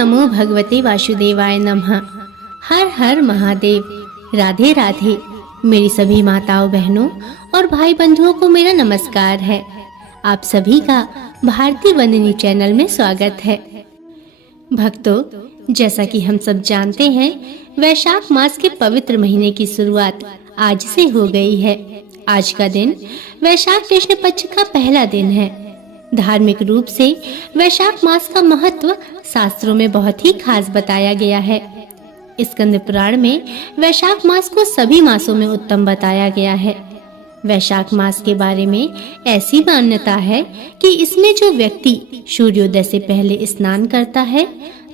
नमो भगवते वासुदेवाय नमः। हर हर महादेव। राधे राधे। मेरी सभी माताओं, बहनों और भाई बंधुओं को मेरा नमस्कार है। आप सभी का भारती वंदनी चैनल में स्वागत है। भक्तों, जैसा कि हम सब जानते हैं, वैशाख मास के पवित्र महीने की शुरुआत आज से हो गई है। आज का दिन वैशाख कृष्ण पक्ष का पहला दिन है। धार्मिक रूप से वैशाख मास का महत्व शास्त्रों में बहुत ही खास बताया गया है। स्कंद पुराण में वैशाख मास को सभी मासों में उत्तम बताया गया है। वैशाख मास के बारे में ऐसी मान्यता है कि इसमें जो व्यक्ति सूर्योदय से पहले स्नान करता है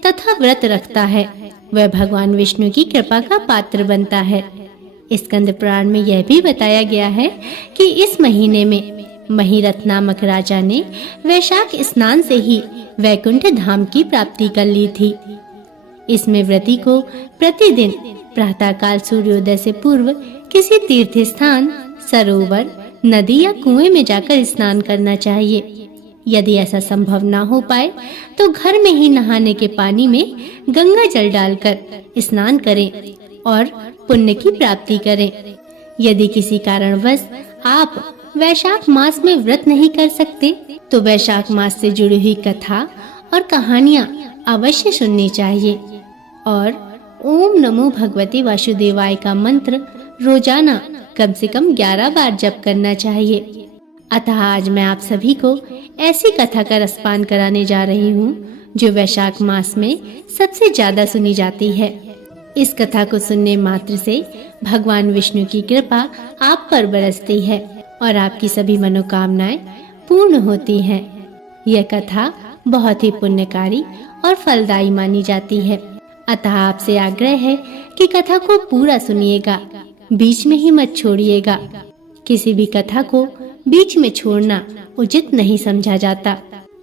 तथा व्रत रखता है, वह भगवान विष्णु की कृपा का पात्र बनता है। स्कंद पुराण में यह भी बताया गया है कि इस महीने में महिरथ नामक राजा ने वैशाख स्नान से ही वैकुंठ धाम की प्राप्ति कर ली थी। इसमें व्रती को प्रतिदिन प्रातःकाल सूर्योदय से पूर्व किसी तीर्थ स्थान, सरोवर, नदी या कुएं में जाकर स्नान करना चाहिए। यदि ऐसा संभव ना हो पाए तो घर में ही नहाने के पानी में गंगा जल डालकर स्नान करें और पुण्य की प्राप्ति करें। यदि किसी कारणवश आप वैशाख मास में व्रत नहीं कर सकते तो वैशाख मास से जुड़ी हुई कथा और कहानियां अवश्य सुननी चाहिए और ओम नमो भगवते वासुदेवाय का मंत्र रोजाना कम से कम 11 बार जप करना चाहिए। अतः आज मैं आप सभी को ऐसी कथा का रसपान कराने जा रही हूँ जो वैशाख मास में सबसे ज्यादा सुनी जाती है। इस कथा को सुनने मात्र से भगवान विष्णु की कृपा आप पर बरसती है और आपकी सभी मनोकामनाएं पूर्ण होती हैं। यह कथा बहुत ही पुण्यकारी और फलदायी मानी जाती है। अतः आपसे आग्रह है कि कथा को पूरा सुनिएगा, बीच में ही मत छोड़िएगा। किसी भी कथा को बीच में छोड़ना उचित नहीं समझा जाता।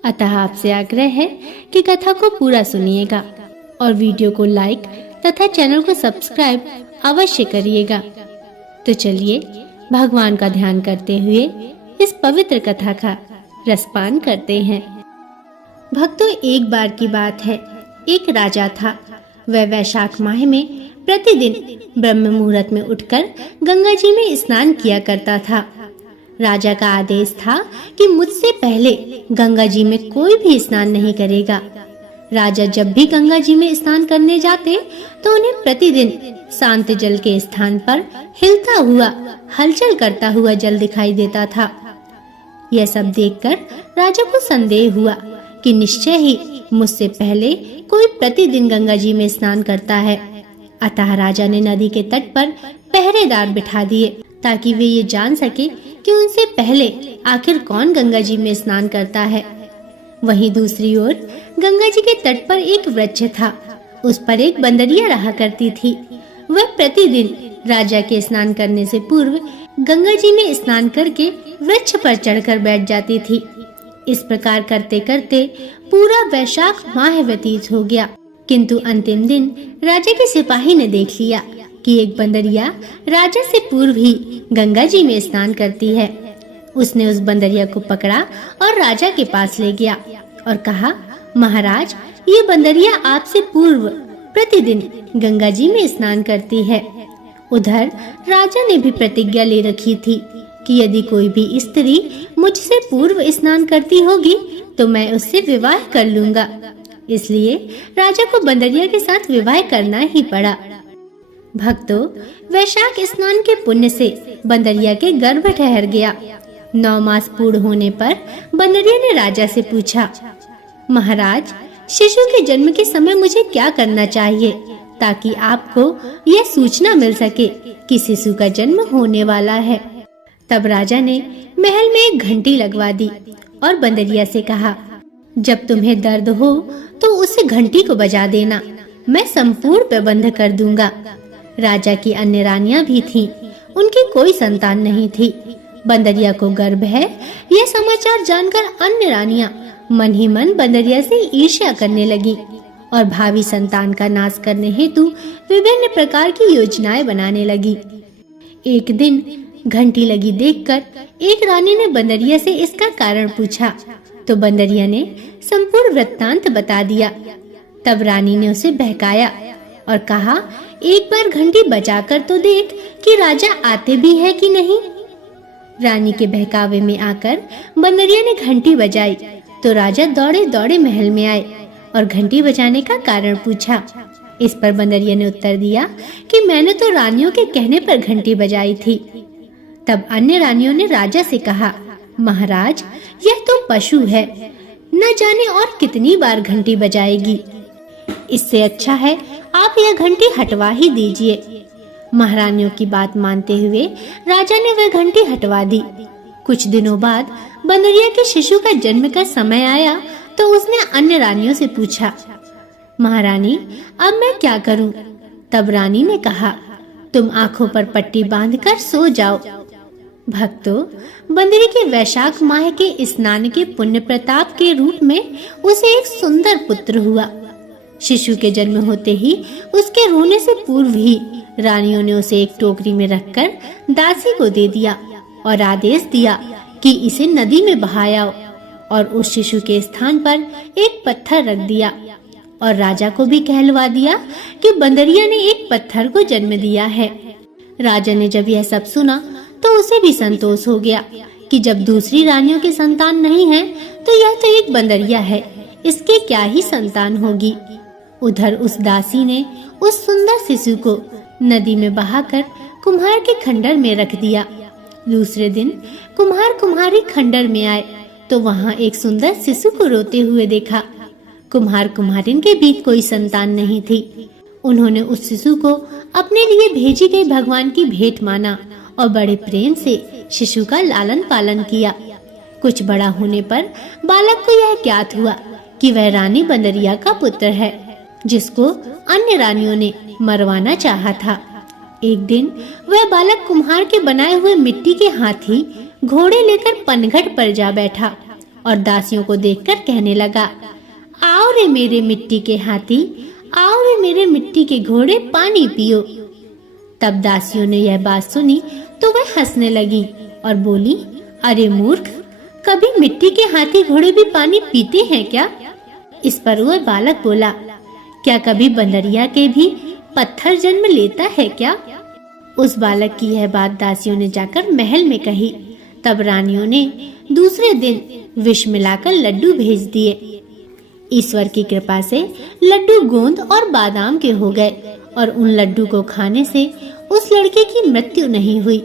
अतः आपसे आग्रह है कि कथा को पूरा सुनिएगा और वीडियो को लाइक तथा चैनल को सब्सक्राइब अवश्य करिएगा। तो चलिए भगवान का ध्यान करते हुए इस पवित्र कथा का रसपान करते हैं। भक्तों, एक बार की बात है, एक राजा था। वह वैशाख माह में प्रतिदिन ब्रह्म मुहूर्त में उठकर गंगा जी में स्नान किया करता था। राजा का आदेश था कि मुझसे पहले गंगा जी में कोई भी स्नान नहीं करेगा। राजा जब भी गंगा जी में स्नान करने जाते तो उन्हें प्रतिदिन शांत जल के स्थान पर हिलता हुआ, हलचल करता हुआ जल दिखाई देता था। यह सब देखकर राजा को संदेह हुआ कि निश्चय ही मुझसे पहले कोई प्रतिदिन गंगा जी में स्नान करता है। अतः राजा ने नदी के तट पर पहरेदार बिठा दिए ताकि वे ये जान सके कि उनसे पहले आखिर कौन गंगा जी में स्नान करता है। वहीं दूसरी ओर गंगा जी के तट पर एक वृक्ष था। उस पर एक बंदरिया रहा करती थी। वह प्रतिदिन राजा के स्नान करने से पूर्व गंगा जी में स्नान करके वृक्ष पर चढ़कर बैठ जाती थी। इस प्रकार करते करते पूरा वैशाख माह व्यतीत हो गया, किंतु अंतिम दिन राजा के सिपाही ने देख लिया कि एक बंदरिया राजा से पूर्व ही गंगा जी में स्नान करती है। उसने उस बंदरिया को पकड़ा और राजा के पास ले गया और कहा, महाराज, ये बंदरिया आपसे पूर्व प्रतिदिन गंगा जी में स्नान करती है। उधर राजा ने भी प्रतिज्ञा ले रखी थी कि यदि कोई भी स्त्री मुझसे पूर्व स्नान करती होगी तो मैं उससे विवाह कर लूंगा। इसलिए राजा को बंदरिया के साथ विवाह करना ही पड़ा। भक्तों, वैशाख स्नान के पुण्य से बंदरिया के गर्भ ठहर गया। 9 मास पूर्ण होने पर बंदरिया ने राजा से पूछा, महाराज, शिशु के जन्म के समय मुझे क्या करना चाहिए ताकि आपको यह सूचना मिल सके कि शिशु का जन्म होने वाला है। तब राजा ने महल में एक घंटी लगवा दी और बंदरिया से कहा, जब तुम्हें दर्द हो तो उस घंटी को बजा देना, मैं संपूर्ण प्रबंध कर दूंगा। राजा की अन्य रानियां भी थीं, उनकी कोई संतान नहीं थी। बंदरिया को गर्भ है, यह समाचार जानकर अन्य रानियां मन ही मन बंदरिया से ईर्ष्या करने लगी और भावी संतान का नाश करने हेतु विभिन्न प्रकार की योजनाएं बनाने लगी। एक दिन घंटी लगी देखकर एक रानी ने बंदरिया से इसका कारण पूछा तो बंदरिया ने संपूर्ण वृत्तांत बता दिया। तब रानी ने उसे बहकाया और कहा, एक बार घंटी बजाकर तो देख कि राजा आते भी है कि नहीं। रानी के बहकावे में आकर बंदरिया ने घंटी बजाई तो राजा दौड़े दौड़े महल में आए और घंटी बजाने का कारण पूछा। इस पर बंदरिया ने उत्तर दिया कि मैंने तो रानियों के कहने पर घंटी बजाई थी। तब अन्य रानियों ने राजा से कहा, महाराज, यह तो पशु है, न जाने और कितनी बार घंटी बजाएगी। इससे अच्छा है आप यह घंटी हटवा ही दीजिए। महारानियों की बात मानते हुए राजा ने वह घंटी हटवा दी। कुछ दिनों बाद बंदरिया के शिशु का जन्म का समय आया तो उसने अन्य रानियों से पूछा, महारानी, अब मैं क्या करूं? तब रानी ने कहा, तुम आंखों पर पट्टी बांधकर सो जाओ। भक्तों, बंदरी के वैशाख माह के स्नान के पुण्य प्रताप के रूप में उसे एक सुंदर पुत्र हुआ। शिशु के जन्म होते ही उसके रोने से पूर्व ही रानियों ने उसे एक टोकरी में रखकर दासी को दे दिया और आदेश दिया कि इसे नदी में बहाया और उस शिशु के स्थान पर एक पत्थर रख दिया और राजा को भी कहलवा दिया कि बंदरिया ने एक पत्थर को जन्म दिया है। राजा ने जब यह सब सुना तो उसे भी संतोष हो गया कि जब दूसरी रानियों के संतान नहीं है तो यह तो एक बंदरिया है, इसके क्या ही संतान होगी। उधर उस दासी ने उस सुंदर शिशु को नदी में बहाकर कुम्हार के खंडर में रख दिया। दूसरे दिन कुम्हार कुम्हारी खंडर में आए तो वहाँ एक सुंदर शिशु को रोते हुए देखा। कुम्हार कुम्हारिन के भी कोई संतान नहीं थी। उन्होंने उस शिशु को अपने लिए भेजी गई भगवान की भेंट माना और बड़े प्रेम से शिशु का लालन पालन किया। कुछ बड़ा होने पर बालक को यह ज्ञात हुआ कि वह रानी बंदरिया का पुत्र है, जिसको अन्य रानियों ने मरवाना चाहा था। एक दिन वह बालक कुम्हार के बनाए हुए मिट्टी के हाथी घोड़े लेकर पनघट पर जा बैठा और दासियों को देखकर कहने लगा, आओ रे मेरे मिट्टी के हाथी, आओ रे मेरे मिट्टी के घोड़े, पानी पियो। तब दासियों ने यह बात सुनी तो वह हंसने लगी और बोली, अरे मूर्ख, कभी मिट्टी के हाथी घोड़े भी पानी पीते हैं क्या? इस पर वह बालक बोला, क्या कभी बंदरिया के भी पत्थर जन्म लेता है क्या? उस बालक की यह बात दासियों ने जाकर महल में कही। तब रानियों ने दूसरे दिन विष मिलाकर लड्डू भेज दिए। ईश्वर की कृपा से लड्डू गोंद और बादाम के हो गए और उन लड्डू को खाने से उस लड़के की मृत्यु नहीं हुई।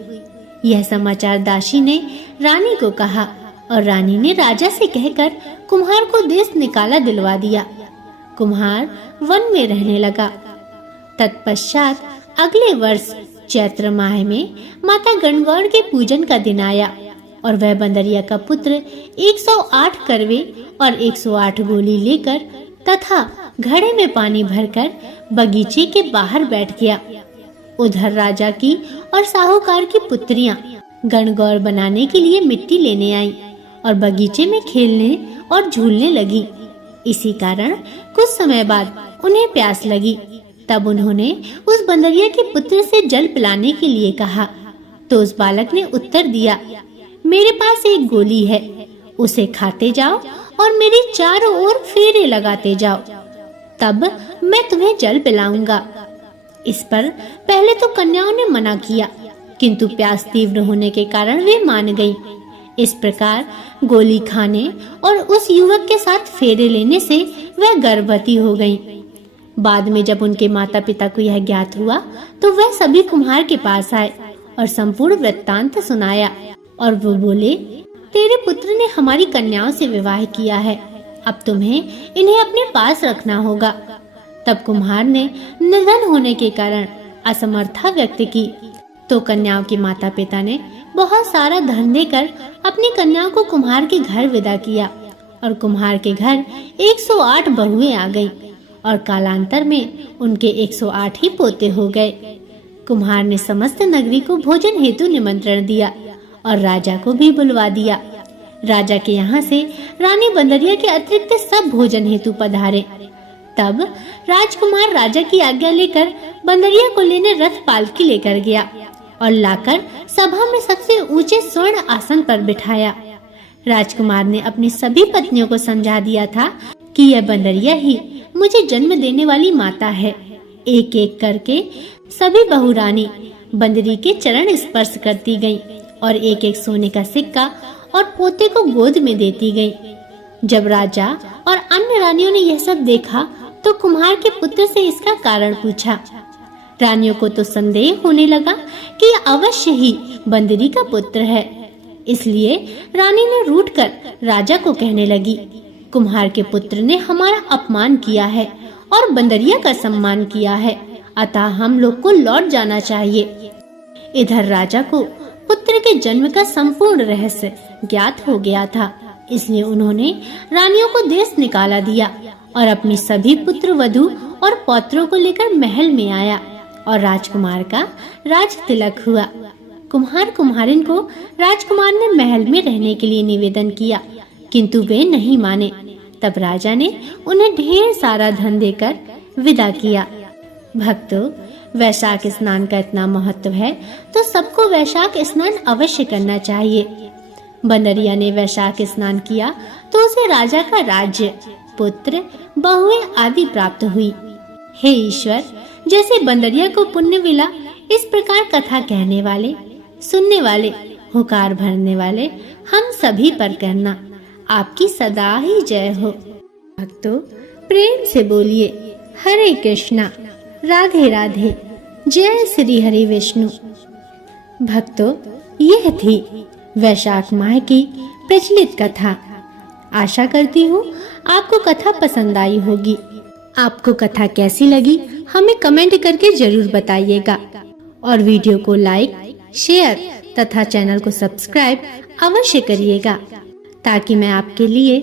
यह समाचार दासी ने रानी को कहा और रानी ने राजा से कहकर कुम्हार को देश निकाला दिलवा दिया। कुम्हार वन में रहने लगा। तत्पश्चात अगले वर्ष चैत्र माह में माता गणगौर के पूजन का दिन आया और वह बंदरिया का पुत्र 108 करवे और 108 गोली लेकर तथा घड़े में पानी भरकर बगीचे के बाहर बैठ गया। उधर राजा की और साहूकार की पुत्रियां गणगौर बनाने के लिए मिट्टी लेने आईं और बगीचे में खेलने और झूलने लगी। इसी कारण कुछ समय बाद उन्हें प्यास लगी। तब उन्होंने उस बंदरिया के पुत्र से जल पिलाने के लिए कहा तो उस बालक ने उत्तर दिया, मेरे पास एक गोली है, उसे खाते जाओ और मेरी चारों ओर फेरे लगाते जाओ, तब मैं तुम्हें जल पिलाऊंगा। इस पर पहले तो कन्याओं ने मना किया, किंतु प्यास तीव्र होने के कारण वे मान गईं। इस प्रकार गोली खाने और उस युवक के साथ फेरे लेने से वह गर्भवती हो गईं। बाद में जब उनके माता पिता को यह ज्ञात हुआ तो वह सभी कुम्हार के पास आए और संपूर्ण वृत्तांत सुनाया और वो बोले, तेरे पुत्र ने हमारी कन्याओं से विवाह किया है, अब तुम्हें इन्हें अपने पास रखना होगा। तब कुम्हार ने निधन होने के कारण असमर्थता व्यक्त की तो कन्याओं के माता पिता ने बहुत सारा धन देकर अपनी कन्याओं को कुम्हार के घर विदा किया और कुम्हार के घर 108 बहुएं आ गईं और कालांतर में उनके 108 ही पोते हो गए। कुम्हार ने समस्त नगरी को भोजन हेतु निमंत्रण दिया और राजा को भी बुलवा दिया। राजा के यहाँ से रानी बंदरिया के अतिरिक्त सब भोजन हेतु पधारे। तब राजकुमार राजा की आज्ञा लेकर बंदरिया को लेने रथ पालकी लेकर गया और लाकर सभा में सबसे ऊंचे स्वर्ण आसन पर बिठाया। राजकुमार ने अपनी सभी पत्नियों को समझा दिया था कि यह बंदरिया ही मुझे जन्म देने वाली माता है। एक एक करके सभी बहुरानी बंदरी के चरण स्पर्श करती गईं और एक एक सोने का सिक्का और पोते को गोद में देती गईं। जब राजा और अन्य रानियों ने यह सब देखा तो कुम्हार के पुत्र से इसका कारण पूछा। रानियों को तो संदेह होने लगा कि यह अवश्य ही बंदरी का पुत्र है। इसलिए रानी ने रूठकर राजा को कहने लगी, कुम्हार के पुत्र ने हमारा अपमान किया है और बंदरिया का सम्मान किया है, अतः हम लोग को लौट जाना चाहिए। इधर राजा को पुत्र के जन्म का संपूर्ण रहस्य ज्ञात हो गया था, इसलिए उन्होंने रानियों को देश निकाला दिया और अपनी सभी पुत्र वधू और पौत्रों को लेकर महल में आया और राजकुमार का राज तिलक हुआ। कुम्हार कुम्हारिन को राजकुमार ने महल में रहने के लिए निवेदन किया, किंतु वे नहीं माने। तब राजा ने उन्हें ढेर सारा धन देकर विदा किया। भक्तों, वैशाख स्नान का इतना महत्व है तो सबको वैशाख स्नान अवश्य करना चाहिए। बंदरिया ने वैशाख स्नान किया तो उसे राजा का राज्य, पुत्र, बहुएं आदि प्राप्त हुई। हे ईश्वर, जैसे बंदरिया को पुण्य मिला, इस प्रकार कथा कहने वाले, सुनने वाले, हुकार भरने वाले हम सभी पर करना। आपकी सदा ही जय हो। भक्तों, प्रेम से बोलिए हरे कृष्णा, राधे राधे, जय श्री हरि विष्णु। भक्तों, यह थी वैशाख माह की प्रचलित कथा। आशा करती हूँ आपको कथा पसंद आई होगी। आपको कथा कैसी लगी हमें कमेंट करके जरूर बताइएगा और वीडियो को लाइक, शेयर तथा चैनल को सब्सक्राइब अवश्य करिएगा, ताकि मैं आपके लिए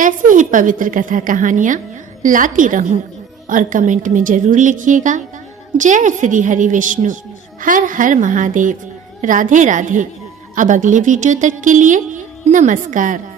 ऐसी ही पवित्र कथा कहानियाँ लाती रहूं। और कमेंट में जरूर लिखिएगा, जय श्री हरि विष्णु, हर हर महादेव, राधे राधे। अब अगले वीडियो तक के लिए नमस्कार।